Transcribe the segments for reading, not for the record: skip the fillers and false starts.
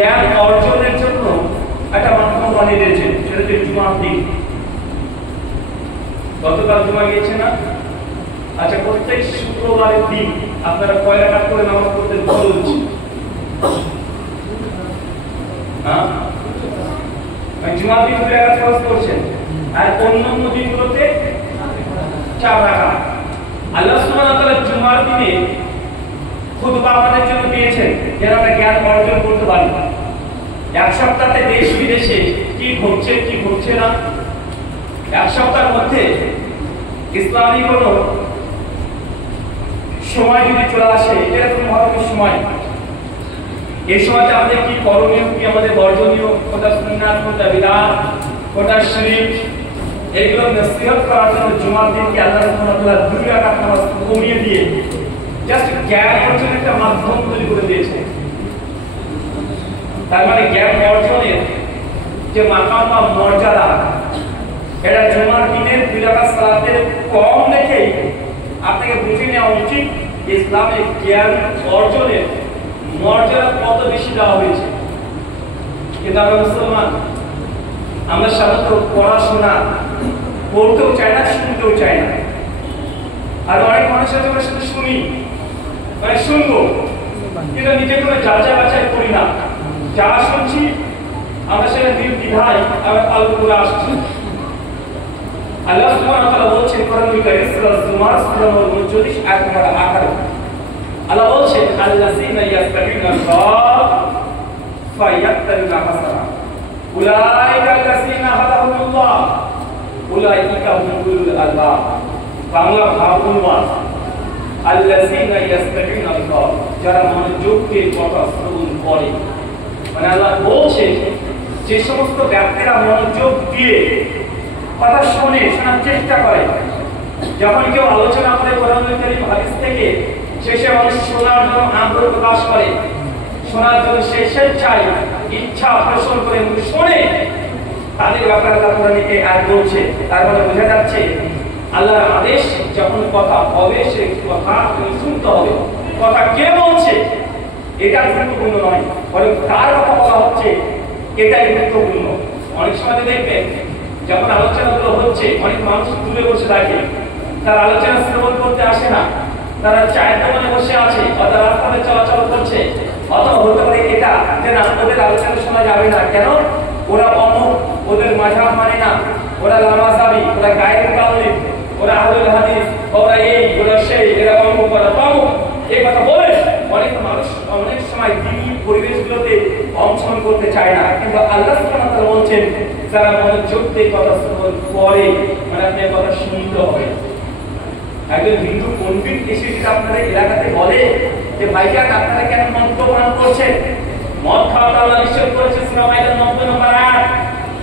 জ্ঞান অর্জনের জন্য একটা মাধ্যম বানিয়ে দিয়েছেন, সেটা হচ্ছে জুমার দিন। গতকাল জুমা গিয়েছে না? আচ্ছা, প্রত্যেক শুক্রবারের দিন আপনারা কয় রাকাত করে নামাজ পড়তে বলছি? হ্যাঁ, জুমার দিন 2 রাকাত ফরজ করছেন, আর অন্যান্য দিনগুলোতে 4 রাকাত। আল্লাহ সুবহানাহু ওয়া তাআলা জুমার দিনে খুতবা আমাদের জন্য দিয়েছেন যেন আমরা জ্ঞান অর্জন করতে পারি। এক সপ্তাহে দেশ বিদেশে কি ঘটছে কি ঘটছে না, এক সপ্তাহের মধ্যে ইসলামী কোনো সময় যদি চলে আসে, এরকম ধরনের সময়, এই সময়তে আমাদের কি করণীয়, কি আমাদের বর্জনীয়, কোনটা সুন্নাত, কোনটা বিদআত, কোনটা শিরক, এগুলো নসিহত করার জন্য জুমার দিনকে আল্লাহ সুবহানাহু ওয়া তাআলা 2 রাকাত নামাজ কমিয়ে দিয়ে জাস্ট জ্ঞান অর্জনের একটা মাধ্যম তৈরি করে দিয়েছে। তার মানে জ্ঞান অর্জনের যে মাকাম বা মর্যাদা, এটা জুমার দিনের 2 রাকাত সালাতের কম দেখেই আপনাকে বুঝে নেওয়া উচিত ইসলামে জ্ঞান অর্জনের মর্যাদা কত বেশি দেওয়া হয়েছে। কিন্তু আমরা মুসলমান, আমরা সাধারণত পড়াশোনা পড়তেও চাই না, শুনতেও চাই না। আর অনেক মানুষের সাথে শুনি, মানে শুনবো, কিন্তু নিজে কোনো যাচাই বাছাই করি না। যা শুনছি আমরা সেটা নির্দ্বিধায় আমরা পালন করে আসছি। আল্লাহ সুবহানাহু ওয়া তাআলা বলছেন কোরআনুল কারীম সূরা জুমার সূরা নম্বর 39 আয়াত নম্বর 18, আল্লাহ বলছেন আল্লাযীনা ইয়াস্তামিউনা আল-কাওলা ফায়াত্তাবিউনা আহসানা উলাইকা আল্লাযীনা হাদাহুমুল্লাহ উলাইকা হুমুল উলুল আলবাব। বাংলা ভাবানুবাদ, আল্লাযীনা ইয়াস্তামিউনা আল-কাওলা, যারা মনোযোগ দিয়ে কথা শ্রবণ করে। মানে আল্লাহ বলছেন যে সমস্ত ব্যক্তিরা মনোযোগ দিয়ে কথা শোনে, শোনার চেষ্টা করে, যখন কেউ আলোচনা করে কোরআনুল কারীম হাদিস থেকে, শেষে মানুষ শোনার জন্য আগ্রহ প্রকাশ করে, শোনার জন্য সে স্বেচ্ছায় ইচ্ছা পোষণ করে শোনে, তাদের ব্যাপারে আল্লাহ কোরআনে আয়াত বলছে। তার মানে বোঝা যাচ্ছে আল্লাহর আদেশ যখন কথা হবে, সে কথা শুনতে হবে। কথা কে বলছে এটা গুরুত্বপূর্ণ নয়, বরং কার কথা বলা হচ্ছে এটাই গুরুত্বপূর্ণ। অনেক সময় দেখবেন যখন আলোচনাগুলো হচ্ছে, অনেক মানুষ দূরে বসে থাকে, তারা আলোচনা শ্রবণ করতে আসে না, তারা চায়ের দোকানে বসে আছে, অথবা রাস্তাতে চলাচল করছে, অথবা হতে পারে এটা যে না, ওদের আলোচনা শোনা যাবে না, কেন? ওরা অমুক, ওদের মাযহাব মানে না, ওরা লামাযাবি, ওরা গায়ের কাউলি, ওরা আহলুল হাদিস, ওরা এই, ওরা সেই, এরা অমুক, ওরা তমুক, এই কথা বলে অনেক মানুষ অনেক সময় দিনী পরিবেশগুলোতে অংশগ্রহণ করতে চায় না। কিন্তু আল্লাহ সুবহানাহু ওয়া তাআলা বলছেন যারা মনোযোগ দিয়ে কথা শ্রবণ করে, মানে আপনি কথা শুনতে হবে। একজন হিন্দু পণ্ডিত এসে যদি আপনাদের এলাকাতে বলে যে ভাইজান আপনারা কেন মদ্যপান করছেন, মদ খাওয়া আল্লাহ নিষেধ করেছে সূরা মাইদা 90 নম্বর আয়াত,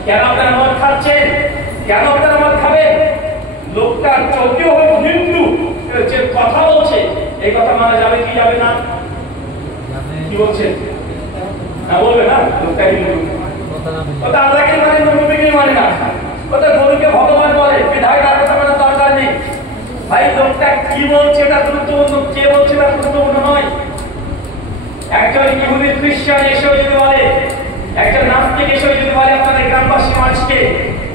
কেন আপনারা মদ খাচ্ছেন, কেন আপনারা মদ খাবেন? লোকটা চোখেও হয়তো হিন্দু, যে কথা বলছে এই কথা মানা যাবে কি যাবে না? কি বলছেন? না বলবে না, লোকটা হিন্দু, ওটা আল্লাহকে মানে নবীকে মানে না, ওটা গরুকে ভগবান বলে, বিধায় তার কথা মানার দরকার নেই। ভাই লোকটা কি বলছে এটা গুরুত্বপূর্ণ, কে বলছে এটা গুরুত্বপূর্ণ নয়। একজন ইহুদি খ্রিস্টান এসেও যদি বলে, একজন নাস্তিক এসেও যদি বলে আপনাদের গ্রামবাসী মানুষকে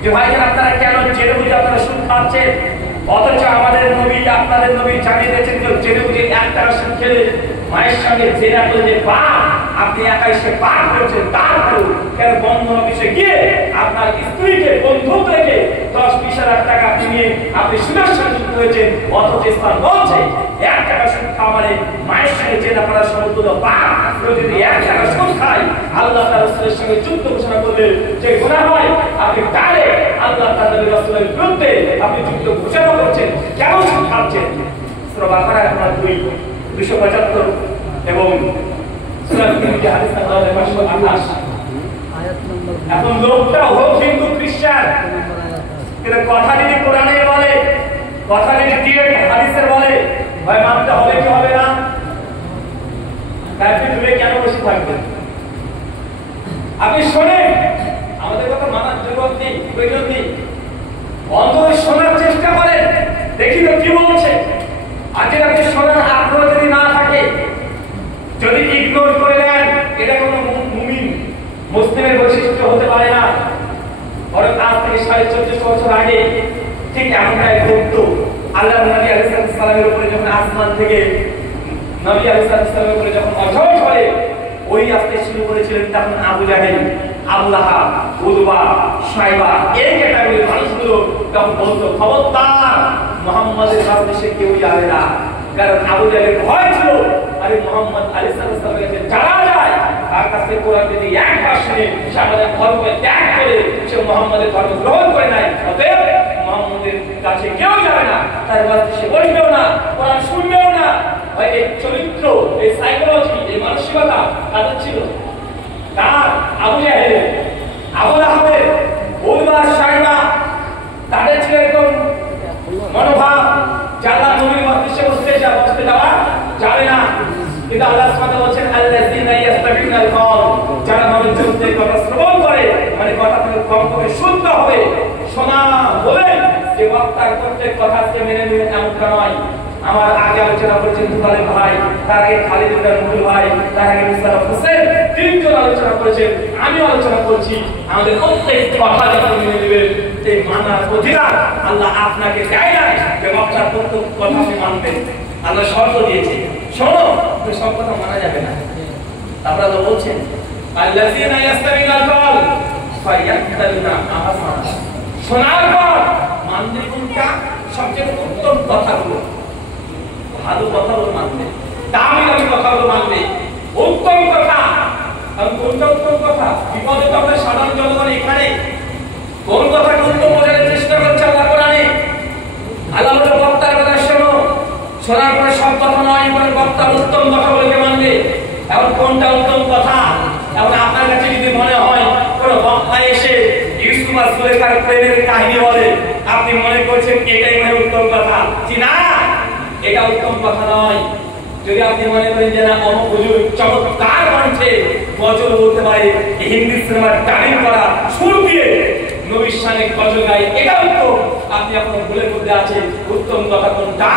যে ভাইজান আপনারা কেন জেনে বুঝে আপনারা সুদ খাচ্ছেন, অথচ আমাদের নবী, আপনাদের নবী জানিয়ে দিয়েছেন কেউ জেনে বুঝে 1 টাকা সুদ খেলে মায়ের সঙ্গে জেনা করলে পাপ, আপনি একাই সে পাপ করেছেন, তারপর কেন বন্ধন অফিসে গিয়ে আপনার স্ত্রীকে বন্ধুক রেখে 10-20 হাজার টাকা আপনি নিয়ে আপনি সুদের সঙ্গে যুক্ত হয়েছেন, অথচ ইসলাম বলছে 1 টাকা সুদ খাওয়া মানে মায়ের সঙ্গে জেনা করার সমতুল্য পাপ। কেউ যদি 1 টাকা সুদ খায়, আল্লাহ তার রাসূলের সঙ্গে যুদ্ধ ঘোষণা করলে যে গুনাহ হয়, আপনি ডাইরেক্ট আল্লাহ তার নবী রাসূলের বিরুদ্ধে আপনি যুদ্ধ ঘোষণা করছেন। কেন সুদ খাচ্ছেন? সূরা বাকারা আয়াত 275 এবং সূরা তিরমিজি হাদিস নাম্বার 528 আয়াত নম্বর। এখন লোকটা হোক হিন্দু খ্রিস্টান, কিন্তু কথা যদি কোরআনে বলে, কথা যদি দিয়ে হাদিসে বলে, ভাই মানতে হবে কি হবে না? তাই তুমি কেন বসে থাকবেন? আপনি শোনেন, আমাদের কথা মানার জরুরত নেই, প্রয়োজন নেই, অন্তরে শোনার চেষ্টা করেন, দেখি তো কি বলছে। আজকে আপনি শোনার আগ্রহ যদি না থাকে, যদি ইগনোর করে দেন, এটা কোনো মুমিন 1450 বছর আগে ঠিক এমনটাই ঘটতো। আল্লাহর নবী আলাইহিস সালামের উপরে যখন আসমান থেকে নবী আলাইহিস সালামের উপরে যখন অঝড় ঝড়ে ওই আসতে শুরু করেছিলেন, তখন আবু জাহেল, আবু লাহাব, উতবা, শাইবা এই ক্যাটাগরির মানুষগুলো তখন বলতো, খবরদার মুহাম্মাদের রাস্তায় কেউ যাবে না। কারণ আবু জাহেলের ভয় ছিল, আরে মুহাম্মদ আলাইহিস সালামের কাছে যারা যায় তার কাছে কোরআন যদি একবার শুনে সাধারণ ধর্মকে ত্যাগ করে সে মুহাম্মাদের ধর্ম গ্রহণ করে নাই, অতএব মুহাম্মাদের কাছে কেউ যাবে না, তার কাছে সে বসবেও না, কোরআন শুনবেও না। ভাই এই চরিত্র, এই সাইকোলজি, এই মানসিকতা তাদের ছিল। তার আবু জাহেল, আবু লাহাবের, উতবা, শাইবা তাদের ছিল এরকম মনোভাব, যারা নবীর মজলিসে বসতে যাওয়া যাবে না। কিন্তু আল্লাহ সুবহানাহু ওয়া তাআলা বলেন, আল্লাযীনা ইস্তামিউনাল কওল, যারা নবীর চরিত্রের কথা শ্রবণ করে, মানে কথা থেকে কম করে শুনতে হবে, শোনা বলে যে বক্তার প্রত্যেক কথাকে মেনে নেবেন এমনটা নয়। আমার আগে আলোচনা করেছেন তুতালে ভাই, তার আগে খালিদ ইবনে মুগল ভাই, তার আগে মুস্তাফা হোসেন, তিনজন আলোচনা করেছেন, আমি আলোচনা করছি। আমাদের প্রত্যেক কথা যখন মেনে নেবেন, এই মানার অধিকার আল্লাহ আপনাকে দেয় না যে বক্তার প্রত্যেক কথা আপনি মানবেন। আল্লাহ শর্ত দিয়েছে, শোনো, তো সব কথা মানা যাবে না। আপনারা তো বলছেন আল্লাযীনা ইস্তামিউনাল কওল ফায়াত্তাবিউনা আহসানা, শোনার পর মানবে কোনটা? সবচেয়ে উত্তম কথাগুলো, ভালো কথাগুলো মানবে, দামি দামি কথাগুলো মানবে, উত্তম কথা। কারণ কোনটা উত্তম কথা? বিপদে তো আমরা সাধারণ জনগণ এখানে কোন কথাকে উত্তম বোঝার চেষ্টা করছে আল্লাহ কোরআনে। আল্লাহ বলে বক্তার কথা শোনো, শোনার পরে সব কথা নয়, এবার বক্তার উত্তম কথা বলে মানবে। এখন কোনটা উত্তম কথা? এখন আপনার কাছে যদি মনে হয় কোন বক্তা এসে ইউসুফ আর সুলেখার প্রেমের কাহিনী বলে, আপনি মনে করছেন এটাই মানে উত্তম কথা, জি না, এটা উত্তম কথা নয়। যদি আপনি মনে করেন যে না অমুক হুজুর চমৎকার কণ্ঠে গজল বলতে পারে, হিন্দি সিনেমার ডাবিং করা সুর দিয়ে নবীর শানে গজল গায়, এটা উত্তম, আপনি আপনার ভুলের মধ্যে আছেন। উত্তম কথা কোনটা?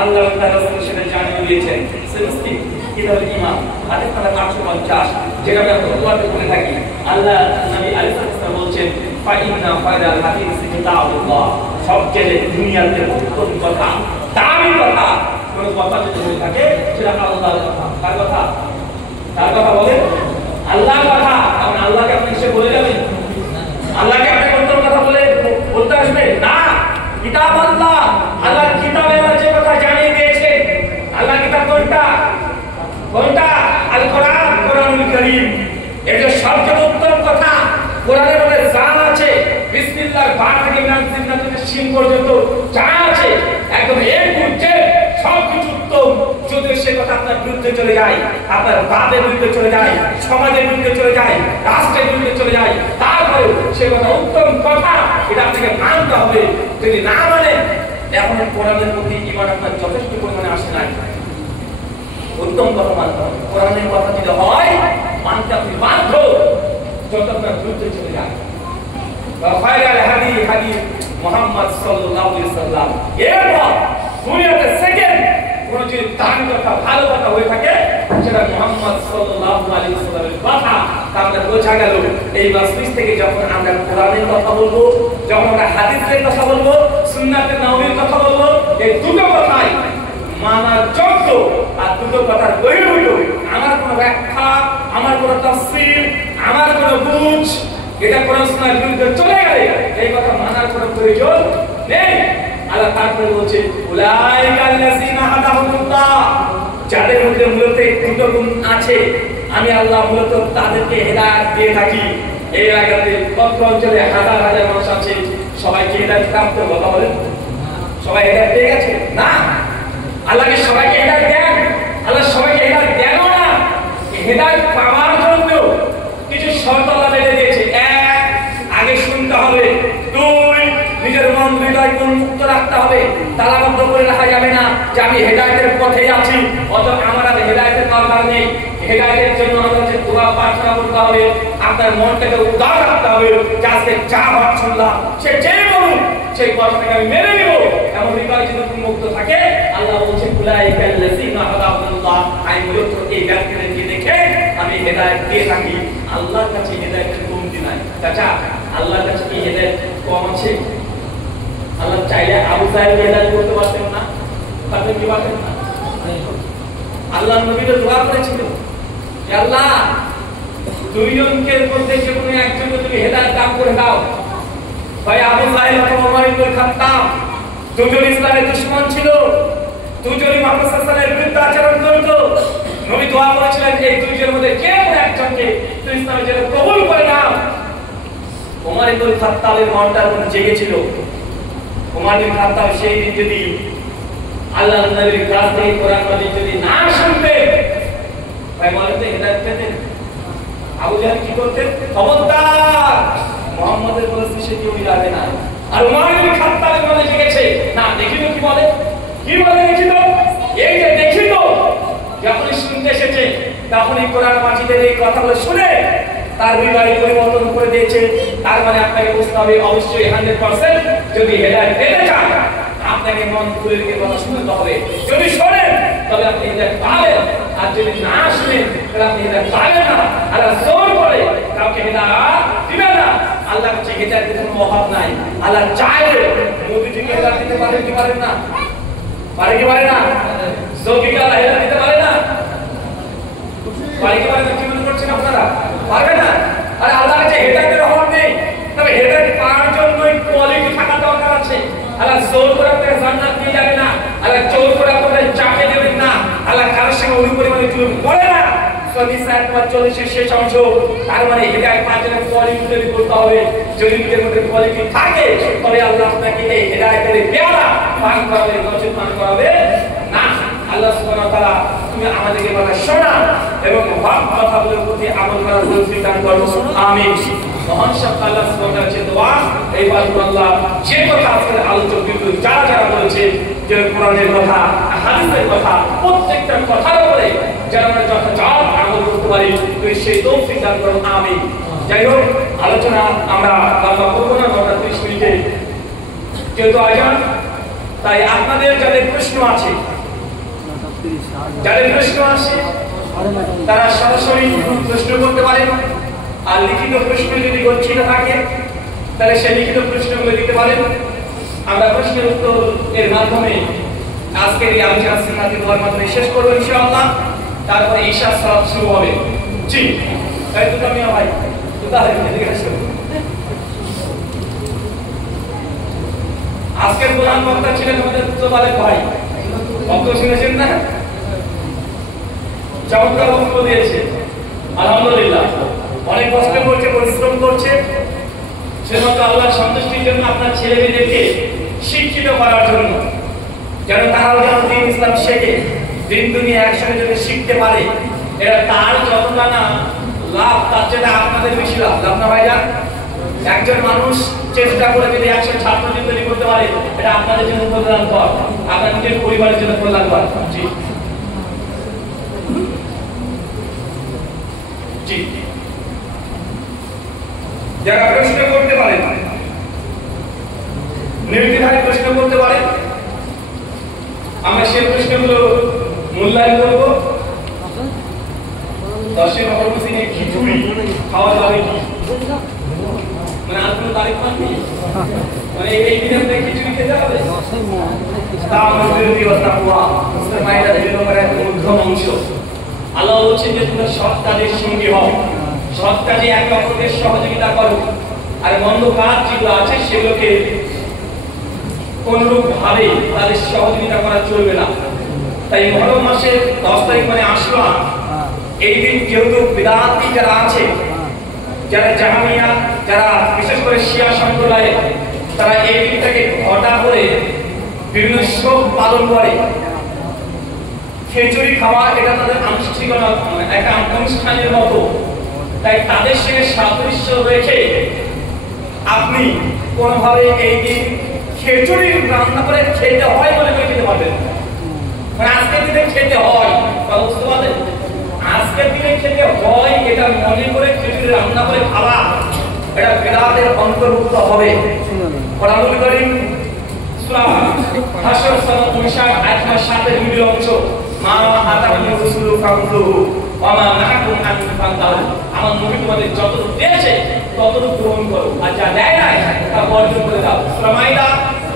আল্লাহ তাআলা সেটা জানিয়ে দিয়েছেন। মুসলিম কিতাবুল ঈমান হাদিস নাম্বার 850, যেটা আমরা প্রথমে বলে থাকি। আল্লাহ নবী আলাইহিস সালাম বলেছেন, ফাইন্না ফায়দাল হাদিসি কিতাবুল্লাহ, সবচেয়ে দুনিয়াতে উত্তম কথা, দামি কথা কোন কথা যদি বলে থাকে সেটা আল্লাহর কথা। কার কথা? কার কথা বলে? আল্লাহর কথা। কারণ আল্লাহকে আপনি এসে বলে যাবেন, আল্লাহকে আপনি উত্তম কথা বলে বলতে আসবেন না। কিতাব আল্লাহ, আল্লাহর কিতাবে আল্লাহ যে কথা জানিয়ে দিয়েছে, আল্লাহর কিতাব কোনটা? কোনটা? আল কোরআন, কোরআনুল কারীম। এটা সবচেয়ে উত্তম কথা। কোরআনের মধ্যে যা আছে, বিসমিল্লাহ বা থেকে নাম সিন পর্যন্ত যা আছে, একদম এ টু জেড সবকিছু উত্তম। যদি সে কথা আপনার বিরুদ্ধে চলে যায়, আপনার বাপের বিরুদ্ধে চলে যায়, সমাজের বিরুদ্ধে চলে যায়, রাষ্ট্রের বিরুদ্ধে চলে যায়, তারপরে সে কথা উত্তম কথা, এটা আপনাকে মানতে হবে। যদি না মানেন, এখন কোরআনের প্রতি ঈমান আপনার যথেষ্ট পরিমাণে আসে নাই, উত্তম কথা মানতে হবে। কোরআনের কথা যদি হয় মানতে আপনি বাধ্য, যত আপনার বিরুদ্ধে চলে যায়। খায়রুল হাদিস হাদিস মুহাম্মদ সাল্লাল্লাহু আলাইহি ওয়াসাল্লাম। এরপর দুনিয়াতে সেকেন্ড কোন যদি দামি কথা, ভালো কথা হয়ে থাকে, সেটা মুহাম্মদ সাল্লাল্লাহু আলাইহি ওয়াসাল্লামের কথা। তাহলে বোঝা গেল এই মজলিস থেকে যখন আমরা কোরআনের কথা বলবো, যখন আমরা হাদিসের কথা বলবো, সুন্নাতে নববীর কথা বলবো, এই দুটো কথাই মানার যোগ্য। আর দুটো কথার বহির্ভূত আমার কোনো ব্যাখ্যা, আমার কোনো তাফসীর, আমার কোনো বুঝ, এটা কোরআন সুন্নাহর বিরুদ্ধে চলে গেলে এই কথা মানার কোনো প্রয়োজন নেই। আল্লাহ তারপরে বলছে, উলাইকা আল্লাযীনা হাদাহুল্লাহ, যাদের মধ্যে মূলত দুটো গুণ আছে, আমি আল্লাহ মূলত তাদেরকে হেদায়েত দিয়ে থাকি। এই আয়াতে কত অঞ্চলে হাজার হাজার মানুষ আছে, সবাইকে হেদায়েত প্রাপ্ত কথা বলেন? সবাই হেদায়েত পেয়ে গেছে? না, আল্লাহকে সবাইকে হেদায়েত দেন, আল্লাহ সবাইকে হেদায়েত দেন না। হেদায়েত পাওয়ার জন্য কিছু শর্ত আল্লাহ বেঁধে দিয়েছে। এক, আগে শুনতে হবে। দুই, নিজের মন হৃদয়কে উন্মুক্ত রাখতে হবে, তালাবদ্ধ করে রাখা যাবে না যে আমি হেদায়েতের পথেই আছি, অথচ আমার আর হেদায়েতের দরকার নেই। হেদায়েতের জন্য আমাদের দোয়া প্রার্থনা করতে হবে, আপনার মনটাকে উদার রাখতে হবে, যে আজকে যা ভাব শুনলাম সে যেই বলুন সেই কথাটাকে আমি মেনে নিব, এমন হৃদয় যদি উন্মুক্ত থাকে। আল্লাহ বলছে, উলাইকা আল্লাযীনা হাদাহুল্লাহ, আমি মূলত এই ব্যক্তিদেরকে দেখে আমি হেদায়েত দিয়ে থাকি। আল্লাহর কাছে হেদায়েতের কমতি নাই। চাচা, আল্লাহর কাছে কি হেদায়েত কম আছে? আল্লাহ চাইলে আবু জাহেলকে হেদায়েত করতে পারতেন না? পারতেন কি পারতেন না? আল্লাহ নবী তো দোয়া করেছিল, হে আল্লাহ দুইজনকে মধ্যে যে কোনো একজনকে তুমি হেদায়েত দান করে দাও। ভাই আবু জাহেল এবং ওমর ইবনে খাত্তাব দুজন ইসলামের দুশমন ছিল, দুজনই মুহাম্মদ সাল্লাল্লাহু আলাইহি ওয়াসাল্লামের বিরুদ্ধে আচরণ করত। নবী দোয়া করেছিলেন এই দুইজনের মধ্যে যে কোনো একজনকে তুমি ইসলামের জন্য কবুল করে নাও। ওমর ইবনে খাত্তাবের মনটা জেগেছিল। ওমর ইবনে খাত্তাব সেই দিন যদি আল্লাহর নবীর কাছ থেকে কোরআন মাজিদ যদি না শুনতেন, ভাই বলেন তো হেদায়েত পেতেন? আবু জাহেল কি করতেন? খবরদার, মুহাম্মাদের বলেছে সে কেউ যাবে না। আর ওমর ইবনে খাত্তাবের মনে জেগেছে, না দেখি তো কি বলে, কি বলে দেখি তো, এই যে দেখি তো, যখনই শুনতে এসেছে তখনই কোরআন মাজিদের এই কথাগুলো শুনে তার হৃদয় পরিবর্তন করে দিয়েছে। তার মানে আপনাকে বুঝতে হবে অবশ্যই 100% যদি হেদায়েত পেতে চান আপনাকে মন খুলে রেখে কথা শুনতে হবে। যদি শোনেন তবে আপনি হেদায়েত পাবেন, আর যদি না শুনেন তাহলে আপনি হেদায়েত পাবেন না। আল্লাহ জোর করে কাউকে হেদায়েত দিবেন না। আল্লাহর কাছে হেদায়েতের কোনো অভাব নাই। আল্লাহ চাইলে মোদিজিকে হেদায়েত দিতে পারেন কি পারেন না? পারে কি পারে না? যোগীকে আল্লাহ হেদায়েত দিতে পারে না? পারে কি পারে না? কি মনে করছেন আপনারা? পারবে না? আর আল্লাহর কাছে হেদায়েতের অভাব নেই, তবে হেদায়েত পাওয়ার জন্য কোয়ালিটি থাকা দরকার আছে। আল্লাহ জোর করে আপনাকে জান্নাত দিয়ে যাবে না, আল্লাহ জোর করে আপনাকে চাপিয়ে দেবেন না, আল্লাহ কারোর সঙ্গে ওই পরিমাণে জুলুম করে না। শেষ অংশ, তার মানে হেদায়েত পাওয়ার জন্য কোয়ালিটি তৈরি করতে হবে। যদি নিজের মধ্যে কোয়ালিটি থাকে তবে আল্লাহ আপনাকে এই হেদায়েতের পেয়ালা পান করাবে, নজর পান করাবে না। আল্লাহ সুবহানাহু ওয়া তাআলা তুমি আমাদেরকে কথা শোনা এবং হক কথাগুলোর প্রতি আমল করার তৌফিক দান করো, আমিন। মহান শব্দ আল্লাহ সুবহানাহু ওয়া তাআলা দোয়া এইবার আল্লাহ যে কথা আজকের আলোচক কিন্তু যারা যারা বলেছে যে কোরআনের কথা, হাদিসের কথা, প্রত্যেকটা কথার উপরে যারা আমরা যথাযথ আমল করতে পারি তুই সেই তৌফিক দান করো, আমিন। যাই হোক, আলোচনা আমরা লম্বা করব না, 30 মিনিটে যেহেতু আয়োজন, তাই আপনাদের যাদের প্রশ্ন আছে তারা সরাসরি প্রশ্ন করতে পারেন। আর লিখিত প্রশ্ন যদি গচ্ছিত থাকে তাহলে সেই লিখিত প্রশ্নগুলো দিতে পারেন। আমরা প্রশ্নের উত্তর এর মাধ্যমে আজকের এই আলোচনা সুন্নাতি দোয়ার মাধ্যমে শেষ করবো ইনশাআল্লাহ। তারপরে ঈশা সালাত শুরু হবে। জি তাই তো আমি ভাই আজকের প্রধান বক্তা ছিলেন আমাদের তোবালেক ভাই, বক্তব্য শুনেছেন না? চমৎকার বক্তব্য দিয়েছে, আলহামদুলিল্লাহ। অনেক কষ্ট করছে, পরিশ্রম করছে, সেজন্য আল্লাহর সন্তুষ্টির জন্য আপনার ছেলে মেয়েদেরকে শিক্ষিত করার জন্য, যেন তারাও যেন দিন ইসলাম শেখে, দিন দুনিয়া একসঙ্গে যদি শিখতে পারে, এটা তার যতটা না লাভ তার চেয়ে আপনাদের বেশি লাভ। না ভাইয়া, একজন মানুষ চেষ্টা করে যদি 100 ছাত্র যদি তৈরি করতে পারে, এটা আপনাদের জন্য কল্যাণকর, আপনার নিজের পরিবারের জন্য কল্যাণকর। জি জি, যারা প্রশ্ন করতে পারেন নির্দ্বিধায় প্রশ্ন করতে পারেন, আমরা সেই প্রশ্নগুলো মূল্যায়ন করব। 10 নম্বর প্রশ্নে খিচুড়ি খাওয়া যাবে কি? মানে আর কোনো তারিখ পাননি, মানে এই দিনে খিচুড়ি খেতে হবে? আল্লাহ বলছেন যে তোমরা সৎ কাজের সঙ্গী হও, সৎ কাজে একে অপরকে সহযোগিতা করো, আর মন্দ কাজ যেগুলো আছে সেগুলোকে কোনরূপ ভাবে তাদের সহযোগিতা করা চলবে না। তাই মহরম মাসের 10 তারিখ মানে আশুরা, এই দিন যেহেতু বিদআতি যারা আছে, যারা জাহামিয়া, যারা বিশেষ করে শিয়া সম্প্রদায়ে, তারা এই দিনটাকে ঘটা করে বিভিন্ন শোক পালন করে। খিচুড়ি খাওয়া এটা তাদের আনুষ্ঠানিকতা, একটা অনুষ্ঠানের মতো। তাই তাদের সঙ্গে সাদৃশ্য রেখে আপনি কোনোভাবে এই দিন খিচুড়ি রান্না করে খেতে হয় বলে খেতে পারবেন, মানে আজকের দিনে খেতে হয়, বুঝতে পারলেন? আজকের দিনে খেতে হয় এটা মনে করে খিচুড়ি রান্না করে খাওয়া, এটা বিদআতের অন্তর্ভুক্ত হবে। কোরআনুল কারীম সূরা হাশর সূরা 59 আয়াত 7 এর ভিডিও অংশ, মা আতাকুম রাসূলু ফাখুযুহু ওয়ামা নাহাকুম আন ফান্তাহু, আমার নবী তোমাদের যতটুকু দিয়েছে ততটুকু গ্রহণ করো, আর যা দেয় নাই তা বর্জন করে দাও। সূরা মাইদা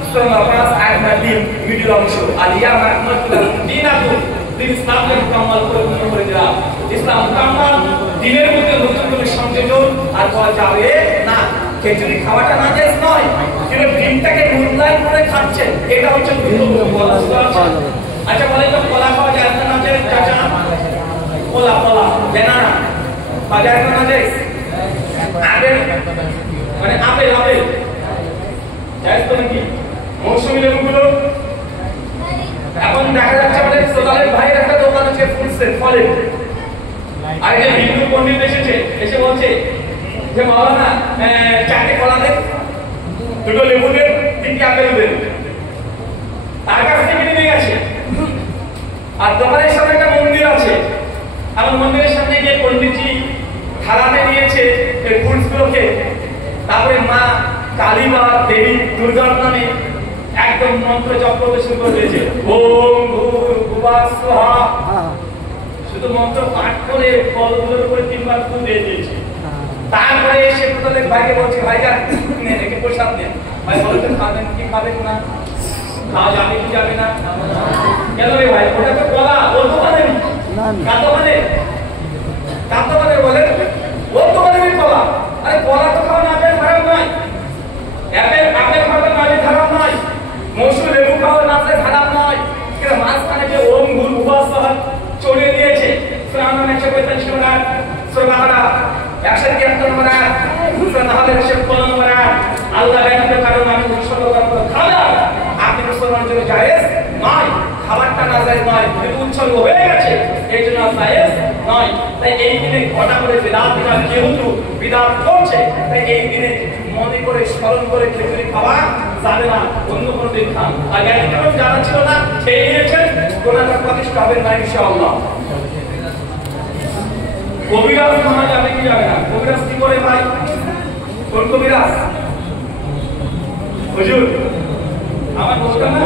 সূরা নাস আয়াত নম্বর 3 মিডল অংশ। আলিয়া মাকমাতু লাকুম দীনাকুম, দিন ইসলামকে মুকাম্মাল করে পূর্ণ করে দিলাম। ইসলাম মুকাম্মাল, দ্বীনের মধ্যে নতুন কোনো সংযোজন আর করা যাবে না। খেজুরি খাওয়াটা নাজায়েজ নয়, কিন্তু ডিমটাকে মূল্যায়ন করে খাচ্ছেন, এটা হচ্ছে গুরুত্বপূর্ণ। আচ্ছা বলেন তো কলা খাওয়া যায় না নাজায়েজ? চাচা কলা কলা বেনানা বাজার না নাজায়েজ? আপেল মানে আপেল আপেল জায়েজ তো নাকি? মৌসুমী লেবুগুলো এখন দেখা যাচ্ছে আমাদের সোদালের ভাইয়ের একটা দোকান আছে ফ্রুটসের, ফলের। আর এই যে হিন্দু পণ্ডিত এসে বলছে যে মাওলানা 4টে কলা দেন, 2টো লেবু দেন, 3টে আপেল দেন। তার কাছ থেকে নিয়ে গেছে। আর দোকানের সামনে একটা মন্দির আছে, আমার মন্দিরের সামনে গিয়ে পণ্ডিতজি থালাতে নিয়েছে এই ফ্রুটসগুলোকে, তারপরে মা কালী বা দেবী দুর্গার নামে একদম মন্ত্র জপ করতে শুরু করে দিয়েছে। ওম ভূর্ভুবঃ স্বাহা, শুধু মন্ত্র পাঠ করে ফলগুলোর উপরে 3বার ফু দিয়ে দিয়েছে। তারপরে এসে তোদের ভাইকে বলছে, ভাইজান একটু প্রসাদ নেন। ভাই বলতে খাবেন কি খাবেন না, খাওয়া যাবে কি যাবে না? কেন রে ভাই, ওটা তো কলা, ওর দোকানে কার দোকানে? কার দোকানে বলে? ওর দোকানে কলা। আরে কলা তো খাওয়া না যায়, খারাপ নয়। আপেল খাওয়া না যায়, খারাপ নয়। মৌসুমী লেবু খাওয়া না যায়, খারাপ নয়। কিন্তু মাঝখানে যে ওম ভূর্ভুবঃ স্বাহা চড়িয়ে দিয়েছে, সূরা আন-নাম 145 নম্বর আয়াত, সূরা বাকারা 173 নম্বর আয়াত, সূরা নাহল 115 নম্বর আয়াত। আল্লাহ জানাতে কারণ আমি উৎসর্গ করব খাওয়া আপনি মুসলমানের জন্য জায়েজ নয়, খাবারটা নাজায়েজ নয়, কিন্তু উৎসর্গ হয়ে গেছে এই জন্য জায়েজ নয়। তাই এই দিনে ঘটা করে বিদআতরা যেহেতু বিদআত করছে, তাই এই দিনে মনে করে স্মরণ করে খিচুড়ি খাওয়া যাবে না, অন্য কোনো দিন খান। আর একদম জানা ছিল না, খেয়ে নিয়েছেন, গোনাটা প্রতিষ্ঠ হবেন না ইনশাআল্লাহ। কবিরাজ খাওয়া যাবে কি যাবে না? কবিরাজ কি করে ভাই? কোন কবিরাজ? হুজুর আমার বলতাম না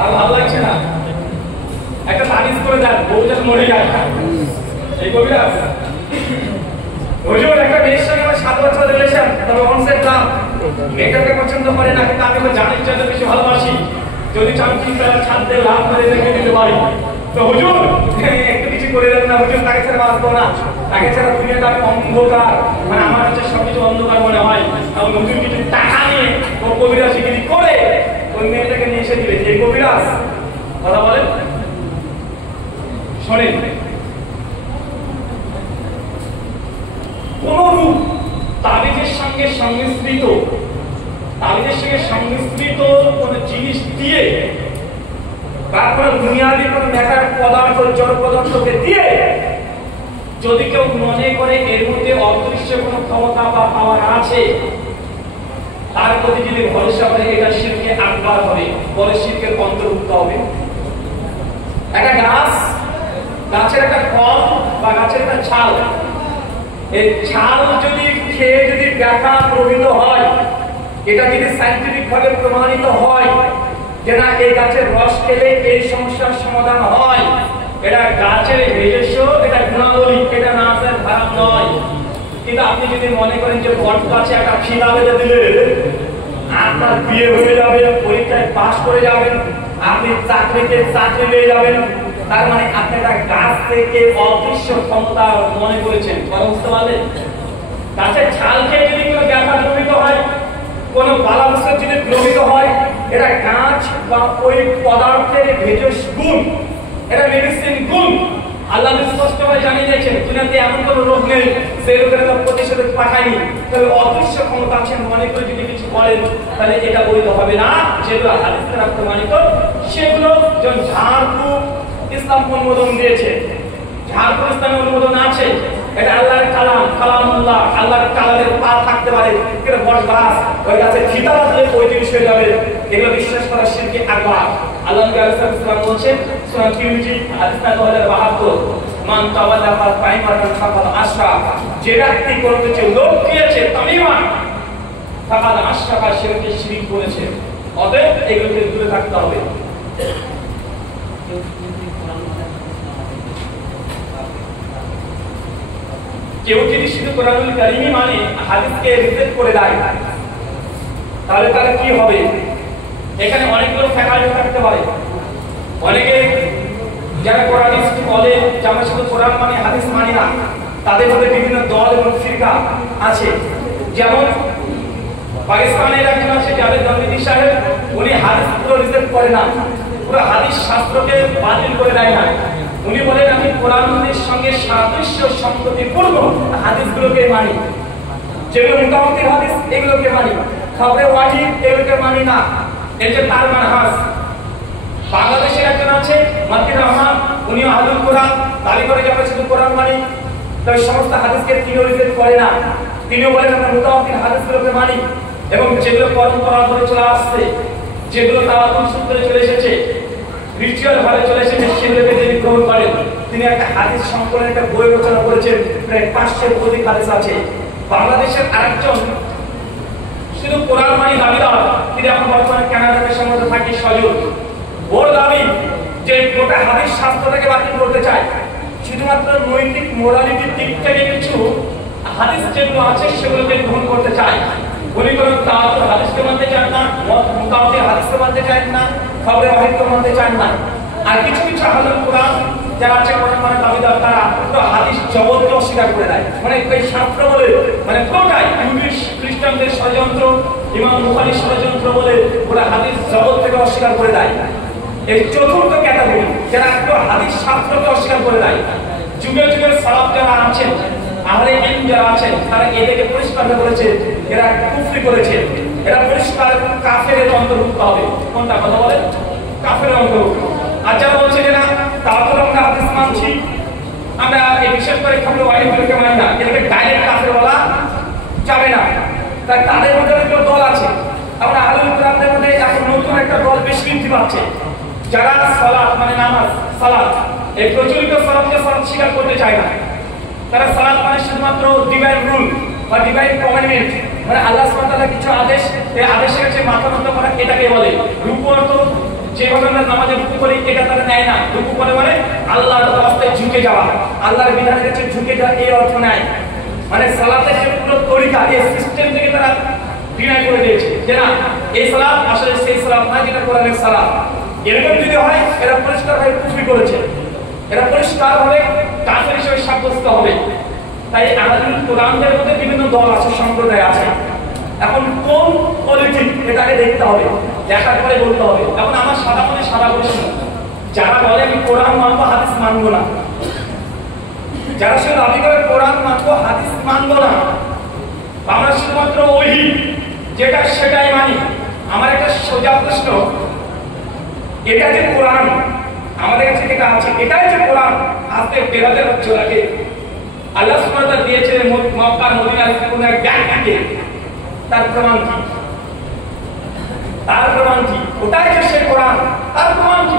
আর ভালো লাগছে না, একটা তাবিজ করে দেন, বউটা মরে যায়। এই কবিরাজ হুজুর একটা মেয়ের সঙ্গে আমার 7 বছর রিলেশন, তবে কনসেপ্ট না, মেয়েটাকে পছন্দ করে না, কিন্তু আমি তো জানি যত বেশি ভালোবাসি, যদি চামচি তারা ছাড়তে লাভ করে রেখে দিতে পারি। তো হুজুর একটু কিছু করে দেন না হুজুর, তাকে ছাড়া বাঁচবো না, তাকে ছাড়া দুনিয়াটা অন্ধকার, মানে আমার হচ্ছে সবকিছু অন্ধকার মনে হয়। এবং হুজুর কিছু টাকা নিয়ে ও কবিরাজিগিরি করে ওই মেয়েটাকে নিয়ে এসে দিলে। যে কবিরাজ কথা বলেন শোনেন, কোন রূপ তাবিজের সঙ্গে সংমিশ্রিত কোন জিনিস দিয়ে বা কোন দুনিয়াবি কোন ম্যাটার পদার্থ জড় পদার্থকে দিয়ে যদি কেউ মনে করে এর মধ্যে অদৃশ্য কোনো ক্ষমতা বা পাওয়ার আছে, তার প্রতি যদি ভরসা করে, এটা শিরকে আকবার হবে, বড় শিরকের অন্তর্ভুক্ত হবে। একটা গাছের একটা ফল বা গাছের একটা ছাল, এই ছাল যদি খেয়ে যদি ব্যথা প্রবীণ হয়, এটা যদি সায়েন্টিফিক ভাবে প্রমাণিত হয় যে না এই গাছের রস খেলে এই সমস্যার সমাধান হয়, এটা গাছের নিজস্ব এটা গুণাবলী, এটা না আসার খারাপ নয়। কিন্তু আপনি যদি মনে করেন যে বট গাছে একটা খিলা বেঁধে দিলে আপনার বিয়ে হয়ে যাবে, পরীক্ষায় পাশ করে যাবেন, আপনি চাকরি পেয়ে যাবেন, তার মানে আপনি একটা গাছ থেকে অদৃশ্য ক্ষমতা মনে করেছেন। বুঝতে পারলেন? গাছের ছাল খেয়ে যদি কোনো ব্যথা প্রবীণ হয়, কোন বালাবস্ত যদি প্রবীণ হয়, এটা গাছ বা ওই পদার্থের ভেষজ গুণ, এটা মেডিসিন গুণ। আল্লাহ স্পষ্টভাবে জানিয়ে দিয়েছেন দুনিয়াতে এমন কোনো রোগ নেই যে রোগের প্রতিষেধক পাঠায়নি, তবে অদৃশ্য ক্ষমতা আছে মনে করে যদি কিছু বলেন তাহলে এটা বৈধ হবে না, যেগুলো হাদিস দ্বারা প্রমাণিত সেগুলো। যেমন ঝাড়ফুঁক ইসলাম অনুমোদন দিয়েছে, ঝাড়ফুঁক ইসলামের অনুমোদন আছে, এটা আল্লাহর কালাম, কালামুল্লাহ, আল্লাহর কালামের পা থাকতে পারে, কিন্তু বড় গাছ ওই গাছের ফিতা বাঁধলে ওই জিনিস হয়ে যাবে, এগুলো বিশ্বাস করা শিরকে আকবার। আল্লাহ নবী আলাইহিস সালাম বলেছেন সূরা তিরমিজি হাদিস নম্বর 72, মান তাওয়াল্লা ফাইমাতান ফাকাদ আশরা, যে ব্যক্তি কোনো কিছু লোভ দিয়েছে তামিমান ফাকাদ আশরাকা, শিরকে শিরিক করেছে। অতএব এগুলো থেকে দূরে থাকতে হবে। কেউ যদি শুধু কোরআনুল কারীমই মানে হাদিসকে রিজেক্ট করে দেয় তাহলে তার কি হবে? এখানে অনেকগুলো ফ্যাকাল্টি থাকতে পারে। অনেকে যারা কোরআনিস্ট বলে যে আমরা শুধু কোরআন মানে হাদিস মানি না, তাদের মধ্যে বিভিন্ন দল এবং ফিরকা আছে। যেমন পাকিস্তানের একজন আছে জাভেদ নবী সাহেব, উনি হাদিস পুরো রিজেক্ট করে না, পুরো হাদিস শাস্ত্রকে বাতিল করে দেয় না। উনি বলেন আমি কোরআনের সঙ্গে সাদৃশ্য সম্পত্তিপূর্ণ হাদিসগুলোকে মানি, যেগুলো মুতাওয়াতির হাদিস এগুলোকে মানি, খবরে ওয়াহিদ এগুলোকে মানি না। এই যে তার মানহাজ। বাংলাদেশের একজন আছে মাতির রহমান, উনি আহলুল কোরআন দাবি করে যে আমরা শুধু কোরআন মানি, তবে সমস্ত হাদিসকে তিনি রিজেক্ট করে না। তিনিও বলেন আমরা মুতাওয়াতির হাদিসগুলোকে মানি এবং যেগুলো পরম্পরা ধরে চলে আসছে, যেগুলো তাওয়াতুল সূত্রে চলে এসেছে, রিচুয়াল ভাবে চলে এসেছে, সেগুলোকে তিনি গ্রহণ করেন। তিনি একটা হাদিস সংকলনের একটা বই রচনা করেছেন, প্রায় 500 অধিক হাদিস আছে। বাংলাদেশের আরেকজন শুধু কোরআন মানি দাবিদার, তিনি এখন বর্তমানে কানাডাতে সম্মত থাকি সজল। ওর দাবি যে গোটা হাদিস শাস্ত্রটাকে বাতিল করতে চায়, শুধুমাত্র নৈতিক মোরালিটির দিক থেকে কিছু হাদিস যেগুলো আছে সেগুলোকে গ্রহণ করতে চায়। উনি কোনো তাওয়াতুল হাদিসকে মানতে চান না, মুতাওয়াতির হাদিসকে মানতে চান না, খবরে ওয়াহিদকে মানতে চান না। আর কিছু কিছু আহলুল কোরআন যারা আছে কোরআন মানে দাবিদার, তারা তো হাদিস জগৎকে অস্বীকার করে দেয়। মানে এই শাস্ত্র বলে মানে পুরোটাই ইংলিশ খ্রিস্টানদের ষড়যন্ত্র, ইমাম বুখারীর ষড়যন্ত্র বলে পুরো হাদিস জগৎ থেকে অস্বীকার করে দেয়। এই চতুর্থ ক্যাটাগরি যারা একটু হাদিস শাস্ত্রকে অস্বীকার করে দেয়, যুগে যুগে সালাফ যারা আছেন, আহলে ইলম যারা আছেন, তারা এদেরকে পরিষ্কার করেছে এরা কুফরি করেছে, এরা পরিষ্কার কাফেরের অন্তর্ভুক্ত হবে। কোনটা কথা বলেন? কাফেরের অন্তর্ভুক্ত। আর যারা বলছে যে না তাওয়াতুল আমরা হাদিস মানছি, আমরা এই বিশেষ করে খবরে ওয়াহিদকে মানি না, এটাকে ডাইরেক্ট কাফের বলা যাবে না, তাই তাদের মধ্যে একটা দল আছে। আমরা আহলুল কোরআনদের মধ্যে এখন নতুন একটা দল বেশ বৃদ্ধি পাচ্ছে, যারা সালাত মানে নামাজ, সালাত এই প্রচলিত সালাতকে সালাত স্বীকার করতে চায় না। তারা সালাত মানে শুধুমাত্র ডিভাইন রুল বা ডিভাইন কমান্ডমেন্ট, মানে আল্লাহ সুবহানাহু ওয়া তাআলার কিছু আদেশ, এই আদেশের কাছে মাথা নত করা, এটাকে বলে রুকু। অর্থ যেভাবে আমরা নামাজে রুকু করি এটা তারা নেয় না। রুকু করে মানে আল্লাহর রাস্তায় ঝুঁকে যাওয়া, আল্লাহর বিধানের কাছে ঝুঁকে যাওয়া, এই অর্থ নেয়। মানে সালাতের যে পুরো তরিকা, এই সিস্টেম থেকে তারা ডিনাই করে দিয়েছে যে না এই সালাত আসলে সেই সালাত না যেটা কোরআনের সালাত। এরকম যদি হয় এরা পরিষ্কারভাবে কুফরি করেছে, এরা পরিষ্কারভাবে কাফের হিসেবে সাব্যস্ত হবে। তাই আহলুল কোরআনদের মধ্যে বিভিন্ন দল আছে, সম্প্রদায় আছে। এখন কোন পলিটিক এটাকে দেখতে হবে, দেখার পরে বলতে হবে। এখন আমার সাদা মনে সাদা প্রশ্ন, যারা বলে আমি কোরআন মানবো হাদিস মানবো না, যারা সে দাবি করে কোরআন মানবো হাদিস মানবো না, আমরা শুধুমাত্র ওহী যেটা সেটাই মানি, আমার একটা সোজা প্রশ্ন, এটা যে কোরআন আমাদের কাছে যেটা আছে, এটাই যে কোরআন আজকে 13,000 বছর আগে আল্লাহ সুবহানাহু ওয়া তাআলা দিয়েছিলেন মক্কা মদিনার কোন এক ব্যক্তিকে, তার প্রমাণ কি? তার প্রমাণ কি? ওটাই যে সে কোরআন, তার প্রমাণ কি?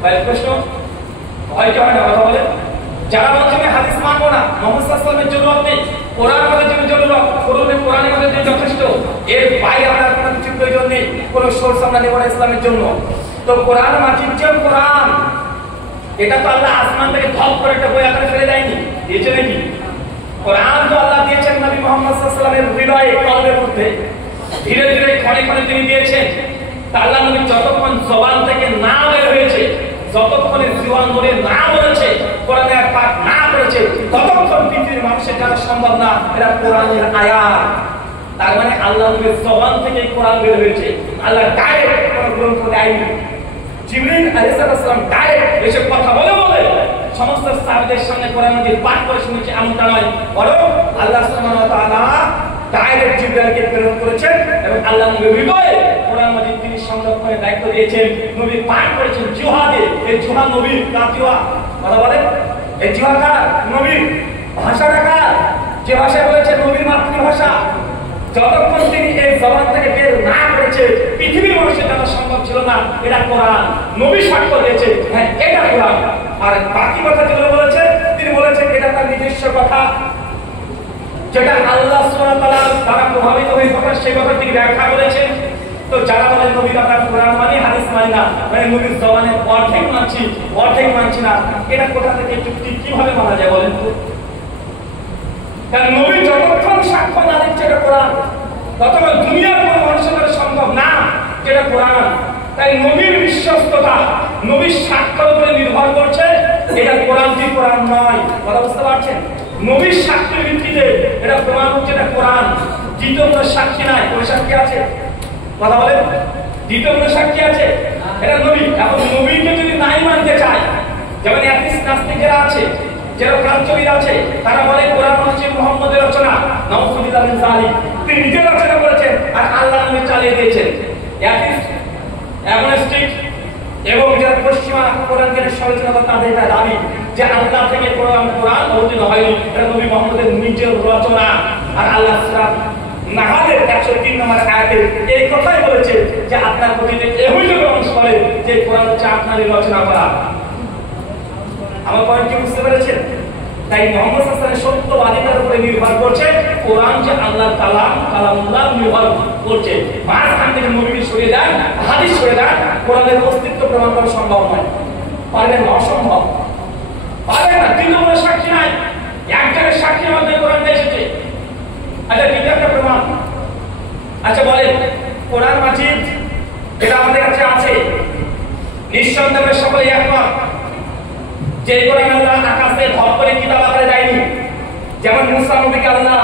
ভাই প্রশ্ন হয় কি হয় না কথা বলে? যারা বলছে আমি হাদিস মানবো না, মুহাম্মদ সাল্লাল্লাহু আলাইহি ওয়াসাল্লামের জরুরত নেই, কোরআন আমাদের জন্য জরুরত, কোরআনের আমাদের জন্য যথেষ্ট, এর বাইরে আমাদের কোনো কিছু প্রয়োজন নেই, কোনো সোর্স আমরা নেব না ইসলামের জন্য। তো কোরআন মাজিদ কোরআন, এটা তো আল্লাহ আসমান থেকে ধপ করে একটা বই আকারে ফেলে দেয়নি, দিয়েছে নাকি? কোরআন তো আল্লাহ দিয়েছেন নবী মুহাম্মদ সাল্লাল্লাহু আলাইহি ওয়াসাল্লামের হৃদয়ে, কলবের মধ্যে ধীরে ধীরে ক্ষণে ক্ষণে তিনি দিয়েছেন। তা আল্লাহ নবী যতক্ষণ জবান থেকে না বের হয়েছে, যতক্ষণে জীবন ধরে না বলেছে, কোরআনের পাঠ না করেছে, ততক্ষণ পৃথিবীর মানুষের জানা সম্ভব না এটা কোরআনের আয়াত। তার মানে আল্লাহ নবীর জবান থেকে কোরআন বের হয়েছে, আল্লাহ ডাইরেক্ট কোনো গ্রন্থ দেয়নি। জিবরিল আলাইহিস সালাম ডাইরেক্ট এসে কথা বলে সমস্ত সাহাবীদের সামনে কোরআন মাজিদ পাঠ করে শুনেছে, এমনটা নয়, বরং আল্লাহ সুবহানাহু ওয়া তাআলা ডাইরেক্ট জিবরাইলকে প্রেরণ করেছেন এবং আল্লাহ নবীর হৃদয়ে কোরআন মাজিদ তিনি সংরক্ষণের দায়িত্ব দিয়েছেন। নবী পাঠ করেছেন জিহাদে, এই জিহাদ নবীর কাতিওয়া কথা বলেন, এই জিহাদটা নবীর ভাষাটা কার? যে ভাষা বলেছে নবীর মাতৃভাষা, যতক্ষণ তিনি এই জবান থেকে বের না করেছে পৃথিবীর মানুষের জানা সম্ভব ছিল না এটা কোরআন। নবী সাক্ষ্য দিয়েছে হ্যাঁ এটা কোরআন। আর বাকি কথা যেগুলো বলেছে তিনি বলেছেন এটা তার নিজস্ব কথা, যেটা আল্লাহ সুবহানাহু ওয়া তাআলা দ্বারা প্রভাবিত হয়ে কথা সেই কথা তিনি ব্যাখ্যা করেছেন। তো যারা বলে নবীর আমরা কোরআন মানি হাদিস মানি না, মানে নবীর জবানে অর্ধেক মানছি না, এটা কোথা থেকে যুক্তি কিভাবে মানা যায় বলেন তো? কারণ নবী যতক্ষণ সাক্ষ্য না দিচ্ছে এটা কোরআন, ততক্ষণ দুনিয়ার কোনো মানুষের দ্বারা সম্ভব না যেটা কোরআন। তাই নবীর বিশ্বস্ততা নবীর সাক্ষ্যের উপরে নির্ভর করছে, এটা কোরআন কি কোরআন নয়। কথা বুঝতে পারছেন? নবীর সাক্ষ্যের ভিত্তিতে এটা প্রমাণ হচ্ছে এটা কোরআন। দ্বিতীয় কোনো সাক্ষী নাই। কোন সাক্ষী আছে? কথা বলেন। দ্বিতীয় কোনো সাক্ষী আছে? এটা নবী। এখন নবীকে যদি নাই মানতে চায়, যেমন অ্যাথিস্ট নাস্তিকেরা আছে, যারা কালচবির আছে, তারা বলে কোরআন হচ্ছে মুহাম্মদের রচনা, নাউযুবিল্লাহি মিন যালিক, তিনি নিজে রচনা করেছেন আর আল্লাহ নবী চালিয়ে দিয়েছেন। অ্যাথিস্ট, অ্যাগনস্টিক এবং যারা পশ্চিমা কোরআনের সমালোচনা তাদের এটা দাবি যে আল্লাহ থেকে কোরআন অবতীর্ণ হয়নি, এটা নবী মুহাম্মদের নিজের রচনা। আর আল্লাহ সূরা নাহলের 103 নম্বর আয়াতে এই কথাই বলেছে যে আপনার প্রতি যে অভিযোগ অংশ করে যে কোরআন হচ্ছে আপনারই রচনা করা। আমার পয়েন্ট কি বুঝতে পেরেছেন? তাই মুহাম্মদ সাল্লাল্লাহু আলাইহি ওয়াসাল্লামের সত্যবাদিতার উপরে নির্ভর করছে, কোরআন যে আল্লাহর কালামুল্লাহ নির্ভর করছে। মাঝখান থেকে নবীকে সরিয়ে দেন, হাদিস সরিয়ে দেন, কোরআনের অস্তিত্ব প্রমাণ করা সম্ভব নয়। পারবেন না, অসম্ভব। পারবেন না। তিন নম্বরের সাক্ষী নাই, একজনের সাক্ষীর মধ্যে কোরআনটা এসেছে। আচ্ছা, দ্বিতীয় একটা প্রমাণ। আচ্ছা বলেন, কোরআন মাজিদ এটা আমাদের কাছে আছে, নিঃসন্দেহে সকলে একমত যে কোরআন আল্লাহ আকাশে ধপ করে কিতাব আকারে দেয়নি। যেমন মুসা নবীকে আল্লাহ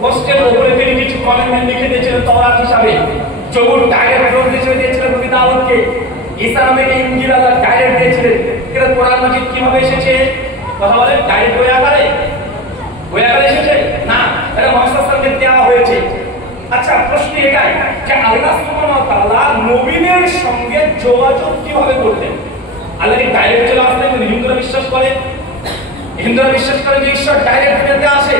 পোস্টের উপরে তিনি কিছু কমেন্টমেন্ট লিখে দিয়েছিলেন তাওরাত হিসাবে, জবুর ডাইরেক্ট রোড হিসেবে দিয়েছিলেন নবী দাউদকে, ঈসা নবীকে ইনজিল আল্লাহ ডাইরেক্ট দিয়েছিলেন। কিন্তু কোরআন মাজিদ কিভাবে এসেছে? কথা বলেন, ডাইরেক্ট বই আকারে এসেছে না, এটা মুহাম্মদ সাল্লাল্লাহু আলাইহি ওয়াসাল্লামকে দেওয়া হয়েছে। আচ্ছা, প্রশ্ন এটাই যে আল্লাহ সুবহানাহু ওয়া তাআলা নবীদের সঙ্গে যোগাযোগ কিভাবে করতেন? আল্লাহ কি ডাইরেক্ট চলে আসতেন? হিন্দুরা বিশ্বাস করে যে ঈশ্বর ডাইরেক্ট দুনিয়াতে আসে,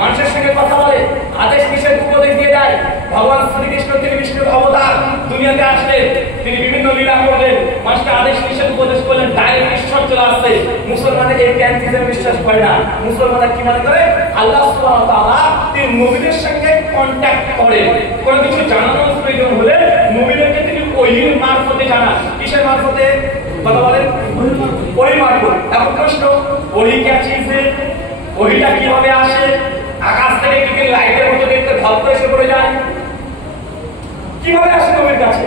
মানুষের সঙ্গে কথা বলে, আদেশ নিষেধ উপদেশ দিয়ে দেয়। ভগবান শ্রীকৃষ্ণ তিনি বিষ্ণুর অবতার, দুনিয়াতে আসলেন, তিনি বিভিন্ন লীলা করলেন, মানুষকে আদেশ নিষেধ উপদেশ করলেন, ডাইরেক্ট ঈশ্বর চলে আসছে। মুসলমানরা এই প্যান্থিজম বিশ্বাস করে না। মুসলমানরা কি মনে করে? আল্লাহ সুবহানাহু ওয়া তাআলা তিনি নবীদের সঙ্গে কন্টাক্ট করেন, কোনো কিছু জানানোর প্রয়োজন হলে নবীদেরকে তিনি ওহীর মারফতে জানান। কিসের মারফতে? কথা বলেন, ওহী মারফত। এখন প্রশ্ন, ওহী কি আছে? ওহীটা কিভাবে আসে? আকাশ থেকে কি লাইটের মতো দেখতে ধপ করে এসে পড়ে যায়? কিভাবে আসে নবীর কাছে?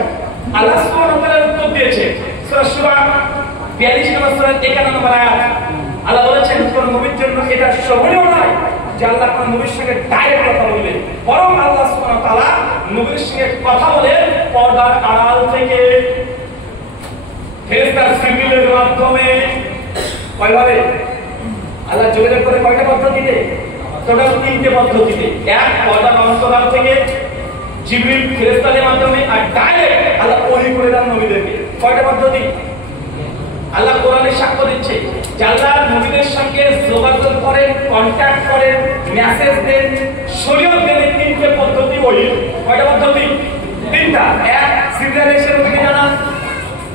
আল্লাহ সুবহানাহু ওয়া তাআলা উত্তর দিয়েছে সূরা শুরা 42 নম্বর সূরা 51 নম্বর আয়াত। আল্লাহ বলেছেন কোন নবীর জন্য এটা শোভনীয় নয় যে আল্লাহ কোন নবীর সঙ্গে ডাইরেক্ট কথা বলবেন, বরং আল্লাহ সুবহানাহু ওয়া তাআলা নবীর সঙ্গে কথা বলে পর্দার আড়াল থেকে ফেরেশতা জিবরিলের মাধ্যমে। কয়ভাবে আল্লাহ যোগাযোগ করে? কয়টা পদ্ধতিতে? টোটাল 3টে পদ্ধতিতে। এক, পর্দার অন্তরাল থেকে জিবরিল ফেরেশতাদের মাধ্যমে, আর ডাইরেক্ট আল্লাহ ওহী করে দেন নবীদেরকে। কয়টা পদ্ধতি? আল্লাহ কোরআনে সাক্ষ্য দিচ্ছে যে আল্লাহ নবীদের সঙ্গে যোগাযোগ করেন, কন্টাক্ট করেন, মেসেজ দেন, শরীয়ত দেন। 3টে পদ্ধতি ওহী। কয়টা পদ্ধতি? 3টা। এক, সিজদায় এসে নবীকে জানান।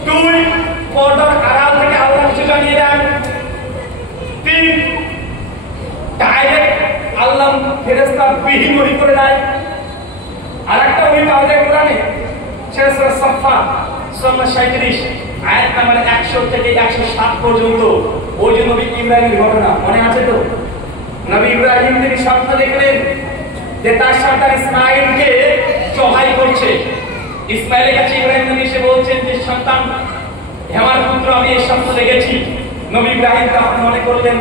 2, পর্দার আড়াল থেকে আল্লাহ কিছু জানিয়ে দেন। 3, ডাইরেক্ট আল্লাহ ফেরেশতা বিহীন ওহী করে দেয়। আরেকটা ওহী পাওয়া যায় কোরআনে, সেটা সূরা সাফফা সূরা 37 আয়াত নাম্বার 100 থেকে 107 পর্যন্ত। ওই যে নবী ইব্রাহিমের ঘটনা মনে আছে তো? নবী ইব্রাহিম তিনি স্বপ্ন দেখলেন যে তার সন্তান ইসমাঈলকে জবাই করছে। ইসমাঈলের কাছে ইব্রাহিম নবী এসে বলছেন যে সন্তান, আমার পুত্র, আমি এই স্বপ্ন দেখেছি। নবী ইব্রাহিম তখন মনে করলেন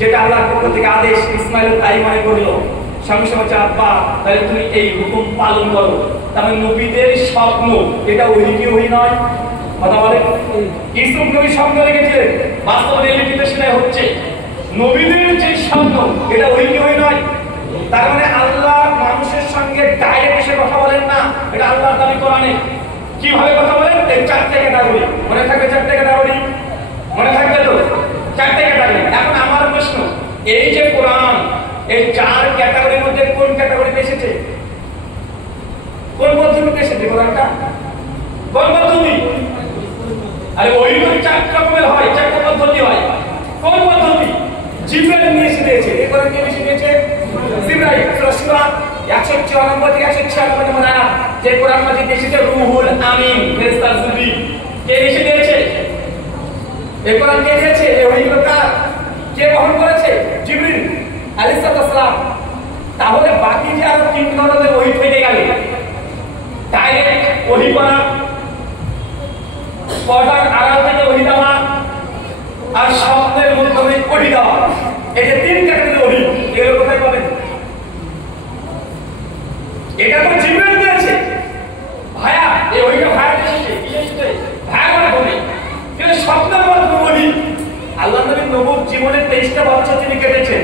যেটা আল্লাহর পক্ষ থেকে আদেশ, ইসমাঈল তাই মনে করলো। সঙ্গে সঙ্গে আব্বা তাহলে তুমি এই হুকুম পালন করো। তাহলে নবীদের স্বপ্ন এটা ওহী কি ওহী নয়? কথা বলে। ইউসুফ নবী স্বপ্ন দেখেছিলেন, বাস্তবে রিয়েলিটিতে সেটাই হচ্ছে। নবীদের যে স্বপ্ন এটা ওহী কি ওহী নয়? তার মানে আল্লাহ মানুষের সঙ্গে ডাইরেক্ট এসে কথা বলেন না, এটা আল্লাহর দাবি কোরআনে। কিভাবে কথা বলেন? এই 4টে ক্যাটাগরি মনে থাকবে। 4টে ক্যাটাগরি মনে থাকবে তো? 4টে ক্যাটাগরি। এখন আমার প্রশ্ন, এই যে কোরআন, এই 4 ক্যাটাগরির মধ্যে কোন ক্যাটাগরিতে এসেছে? কোন পদ্ধতিতে এসেছে কোরআনটা? কোন পদ্ধতি? আরে ওই যদি 4 রকমের হয়, 4টা পদ্ধতি হয়। কোন পদ্ধতি? জিবরাইল নিয়ে এসে দিয়েছে। এই কোরআন কে এসে দিয়েছে? জিবরাইল সূরা 194 থেকে 196 নম্বর আয়াত যে কোরআন মাজিদ এসেছে রুহুল আমিন ফেরেশতা জিবরিল কে এসে দিয়েছে এই কোরআন কে দিয়েছে এই ওহীর কাজ কে বহন করেছে জিবরিল আলাইহিস সালাম তাহলে বাকি যে আরো তিন ধরনের ওহী থেকে গেল ডাইরেক্ট ওহী করা পর্দার আড়াল থেকে ওহী দেওয়া আর শব্দের মাধ্যমে ওহী দেওয়া এই যে তিন ক্যাটাগরির ওহী এগুলো কোথায় পাবেন এটা তো জিবরিল দিয়েছে ভাইয়া এই ওহীটা ভাইয়া দিয়েছে বিশেষভাবে ভাইয়া করে বলে কিন্তু শব্দের মাধ্যমে ওহী আল্লাহ নবীর নবুয়ত জীবনের 23টা বছর তিনি কেটেছেন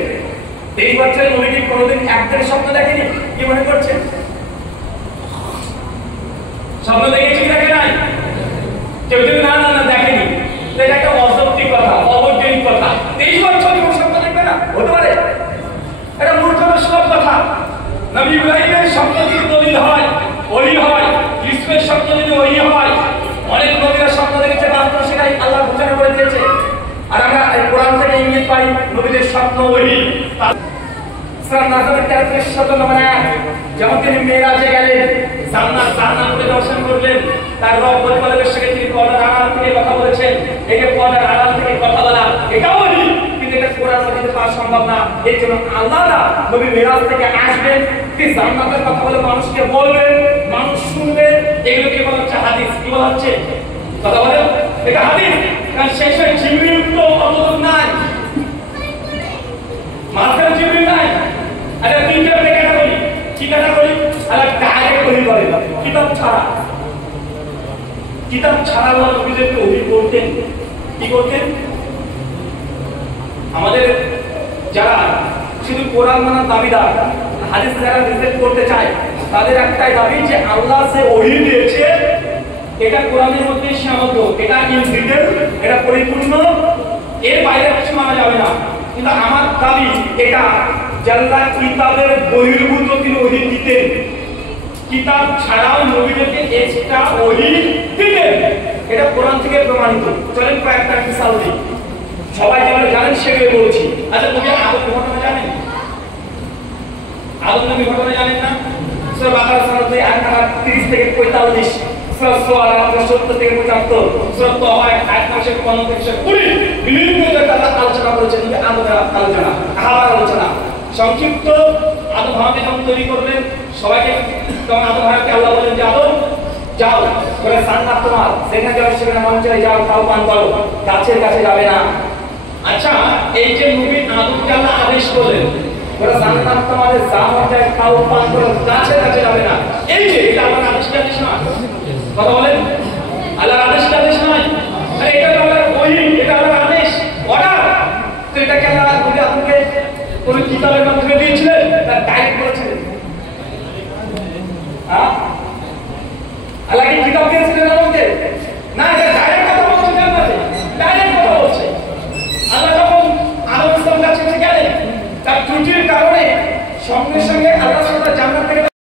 23 বছরের নবী কি কোনোদিন একদিন স্বপ্ন দেখেনি কি মনে করছেন স্বপ্ন দেখেছি দেখে নাই কেউ যদি না না না দেখেনি এটা একটা অযৌক্তিক কথা অবৈজ্ঞানিক কথা 23 বছর জীবন স্বপ্ন দেখবে না হতে পারে এটা মূর্খতার সব কথা নবী ইব্রাহিমের স্বপ্ন যদি দলিল হয় ওহী হয় ইসমাঈলের স্বপ্ন যদি ওহী হয় অনেক নবীরা স্বপ্ন দেখেছে বাস্তব সেটাই আল্লাহ ঘোষণা করে দিয়েছে আর আমরা কোরআন থেকে ইঙ্গিত পাই নবীদের স্বপ্ন ওহী সূরা নাজমের 33 নম্বর আয়াত যখন তিনি মেরাজে গেলেন জান্নাতে দর্শন করলেন তার রব পরিবারের সাথে তিনি পর্দার আড়াল থেকে কথা বলেছেন একে পর্দার আড়াল থেকে কথা বলা এটাও ওহী কিন্তু এটা কোরআন মাজিদে পাওয়া সম্ভব না এই জন্য আল্লাহ নবী মেরাজ থেকে আসবেন তিনি জান্নাতের কথা বলে মানুষকে বলবেন মানুষ শুনবে এগুলোকে বলা হচ্ছে হাদিস কি বলা হচ্ছে কথা বলেন এটা হাদিস কারণ শেষে জিবরিল তো অবদান নাই মাঝখানে জিবরিল নাই আরে তিনটা ক্যাটাগরি কি ক্যাটাগরি আরে ডাইরেক্ট ওহী করে না কিতাব ছাড়া আল্লাহ নবীদেরকে ওহী করতেন কি করতেন আমাদের যারা শুধু কোরআন মানার দাবিদার হাদিস যারা রিজেক্ট করতে চায় তাদের একটাই দাবি যে আল্লাহ যে ওহী দিয়েছে এটা কোরআনের মধ্যে সীমাবদ্ধ এটা ইনফিডেল এটা পরিপূর্ণ এর বাইরে কিছু মানা যাবে না কিন্তু আমার দাবি এটা যারা কিতাবের বহির্ভূত তিনি ওহী দিতেন কিতাব ছাড়াও নবীদেরকে এক্সট্রা ওহী দিতেন এটা কোরআন থেকে প্রমাণিত চলেন কয়েকটা মিসাল দিই সবাই যেগুলো জানেন সেগুলো বলছি আচ্ছা নবী আদম ঘটনা জানেন আদম নবী ঘটনা জানেন না সূরা বাকারা সূরা 2 আয়াত 30 থেকে 45 সূরা শুআরা 70 থেকে 75 সূরা তাহা আয়াত 15 থেকে 20 বিভিন্ন জায়গায় আলোচনা করেছেন নবী আদমের আলোচনা হাওয়ার আলোচনা সংক্ষিপ্ত আদম হাওয়াকে যখন তৈরি করলেন সবাইকে তখন আদম হাওয়াকে আল্লাহ বলেন যে আদম যাও বলে জান্নাত তোমার সেখানে যাও সেখানে মন চাই যাও খাও পান করো গাছের কাছে যাবে না আচ্ছা এই যে নবী আদমকে আল্লাহ আদেশ করলেন বলে জান্নাত তোমাদের যা মন চাই খাও পান করো গাছের কাছে যাবে না এই যে এটা আল্লাহর আদেশ না কথা বলেন আল্লাহর আদেশ নয় আরে এটা আল্লাহর ওহী এটা আল্লাহর আদেশ অর্ডার তো এটা কি আল্লাহ নবী আদমকে কোন কিতাবের মাধ্যমে দিয়েছিলেন না ডাইরেক্ট বলেছিলেন হ্যাঁ আল্লাহ কি কিতাব দিয়েছিলেন আমাদের না এটা ডাইরেক্ট কথা বলছে জান্নাতে ডাইরেক্ট কথা বলছে আল্লাহ যখন আদম ইসলাম কাছে গেলেন তার ত্রুটির কারণে সঙ্গে সঙ্গে আল্লাহ সুবহানাহু ওয়া তাআলা জান্নাত থেকে